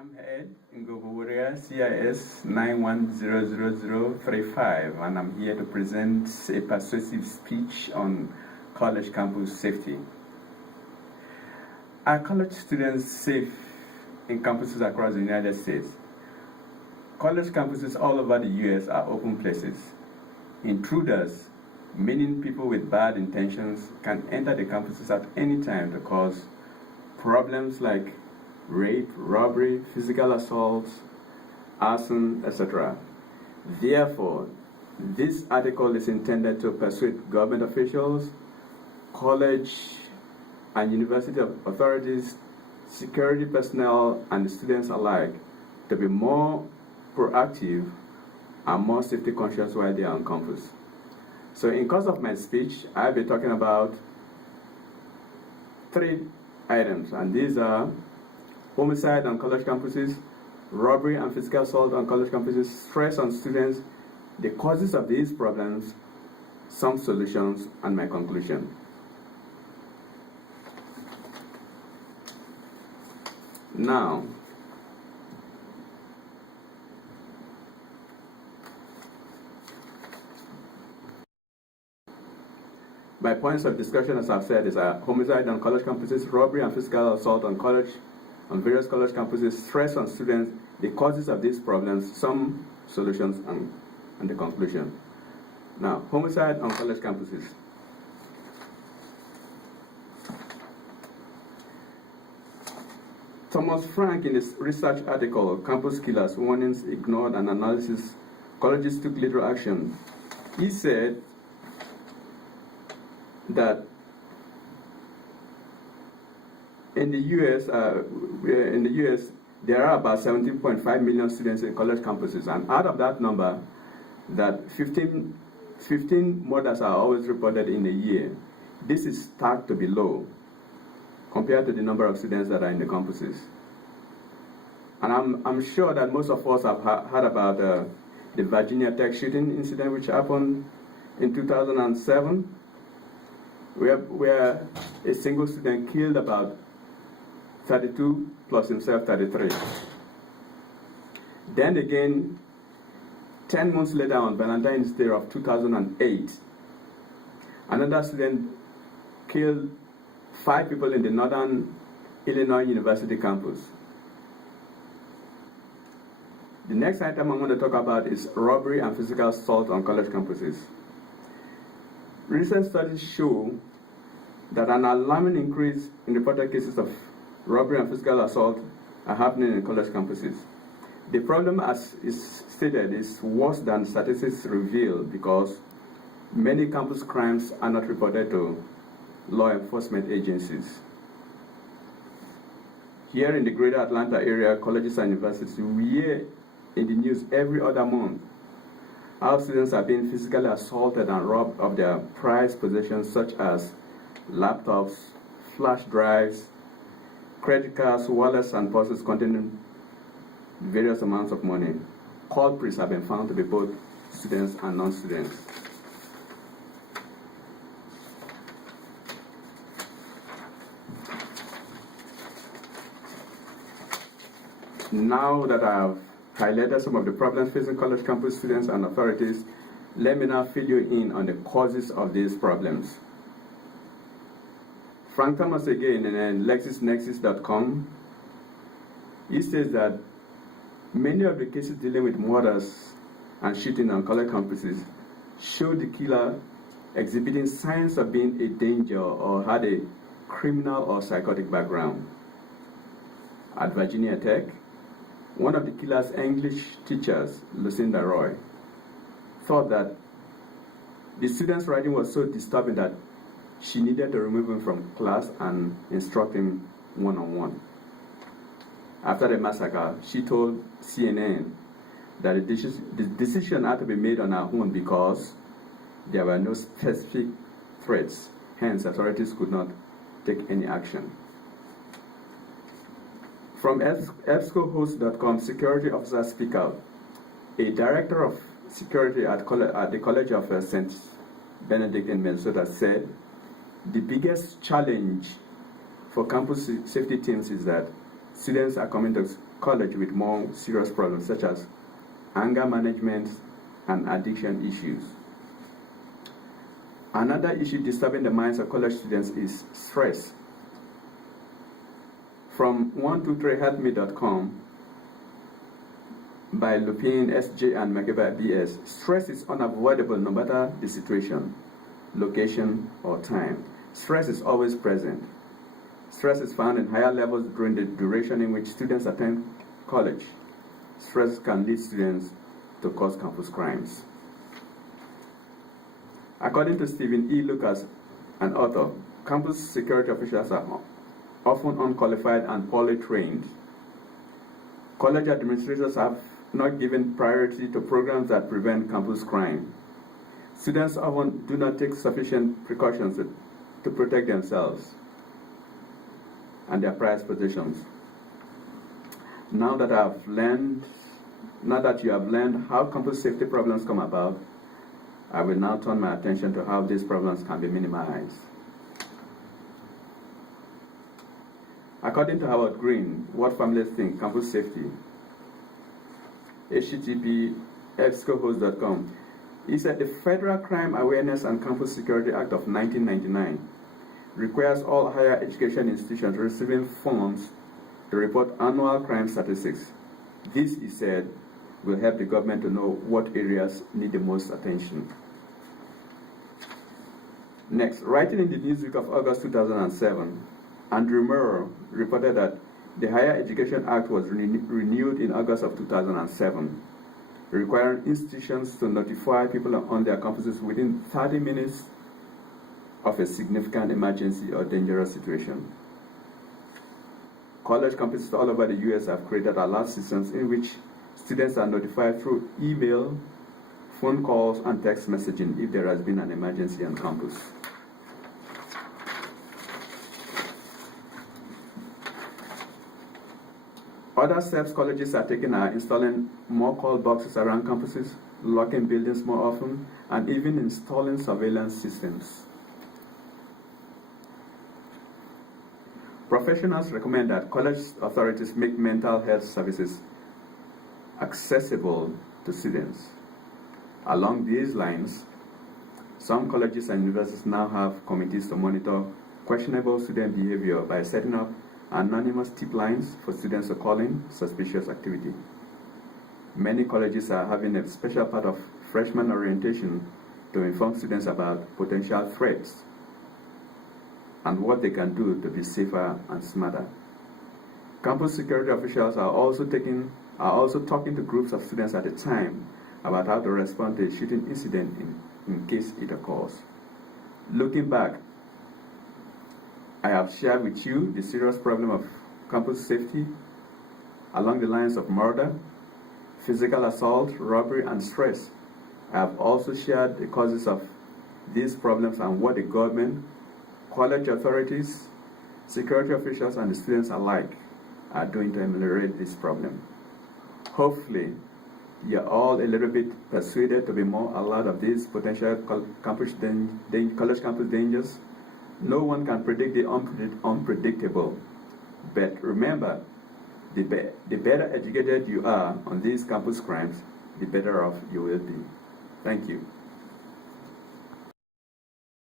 I'm Ed Ngoburia, CIS 910035, and I'm here to present a persuasive speech on college campus safety. Are college students safe in campuses across the United States? College campuses all over the US are open places. Intruders, meaning people with bad intentions, can enter the campuses at any time to cause problems like rape, robbery, physical assault, arson, etc. Therefore, this article is intended to persuade government officials, college and university authorities, security personnel, and students alike to be more proactive and more safety conscious while they are on campus. So in course of my speech, I'll be talking about 3 items, and these are homicide on college campuses, robbery and physical assault on college campuses, stress on students, the causes of these problems, some solutions, and my conclusion. Now, my points of discussion, as I've said, is homicide on college campuses, robbery and physical assault on various college campuses, stress on students, the causes of these problems, some solutions, and the conclusion. Now, homicide on college campuses. Thomas Frank, in his research article, Campus Killers, Warnings Ignored and Analysis, Colleges Took Little Action, he said that in the US, there are about 17.5 million students in college campuses, and out of that number, that 15 murders are always reported in a year. This is thought to be low compared to the number of students that are in the campuses. And I'm sure that most of us have heard about the Virginia Tech shooting incident, which happened in 2007, where a single student killed about 32 plus himself 33. Then again, 10 months later on Valentine's Day of 2008, another student killed 5 people in the Northern Illinois University campus. The next item I'm going to talk about is robbery and physical assault on college campuses. Recent studies show that an alarming increase in reported cases of robbery and physical assault are happening in college campuses. The problem, as is stated, is worse than statistics reveal because many campus crimes are not reported to law enforcement agencies. Here in the greater Atlanta area, colleges and universities, we hear in the news every other month how students are being physically assaulted and robbed of their prized possessions such as laptops, flash drives, credit cards, wallets, and purses containing various amounts of money. Culprits have been found to be both students and non-students. Now that I've highlighted some of the problems facing college campus students and authorities, let me now fill you in on the causes of these problems. Frank Thomas again in LexisNexis.com, he says that many of the cases dealing with murders and shooting on college campuses show the killer exhibiting signs of being a danger or had a criminal or psychotic background. At Virginia Tech, one of the killer's English teachers, Lucinda Roy, thought that the student's writing was so disturbing that she needed to remove him from class and instruct him one-on-one. After the massacre, she told CNN that the decision had to be made on her own because there were no specific threats, hence authorities could not take any action. From EBSCOhost.com, security officer speak out. A director of security at the College of St. Benedict in Minnesota said, the biggest challenge for campus safety teams is that students are coming to college with more serious problems such as anger management and addiction issues. Another issue disturbing the minds of college students is stress. From 123helpme.com by Lupin, S.J. and Makeba, B.S., stress is unavoidable no matter the situation, location, or time. Stress is always present. Stress is found in higher levels during the duration in which students attend college. Stress can lead students to cause campus crimes. According to Stephen E. Lucas, an author, campus security officials are often unqualified and poorly trained. College administrators have not given priority to programs that prevent campus crime. Students often do not take sufficient precautions to protect themselves and their prized possessions. Now that you have learned how campus safety problems come about, I will now turn my attention to how these problems can be minimized. According to Howard Green, what families think campus safety, http EBSCOhost.com, he said the Federal Crime Awareness and Campus Security Act of 1999 requires all higher education institutions receiving funds to report annual crime statistics. This, he said, will help the government to know what areas need the most attention. Next, writing in the Newsweek of August 2007, Andrew Murrow reported that the Higher Education Act was renewed in August of 2007, requiring institutions to notify people on their campuses within 30 minutes of a significant emergency or dangerous situation. College campuses all over the U.S. have created alert systems in which students are notified through email, phone calls, and text messaging if there has been an emergency on campus. Other steps colleges are taking are installing more call boxes around campuses, locking buildings more often, and even installing surveillance systems. Professionals recommend that college authorities make mental health services accessible to students. Along these lines, some colleges and universities now have committees to monitor questionable student behavior by setting up anonymous tip lines for students to call in suspicious activity. Many colleges are having a special part of freshman orientation to inform students about potential threats and what they can do to be safer and smarter. Campus security officials are also talking to groups of students at a time about how to respond to a shooting incident in case it occurs. Looking back, I have shared with you the serious problem of campus safety along the lines of murder, physical assault, robbery, and stress. I have also shared the causes of these problems and what the government, college authorities, security officials, and the students alike are doing to ameliorate this problem. Hopefully, you're all a little bit persuaded to be more alert of these potential college campus dangers. No one can predict the unpredictable, but remember, the better educated you are on these campus crimes, the better off you will be. Thank you.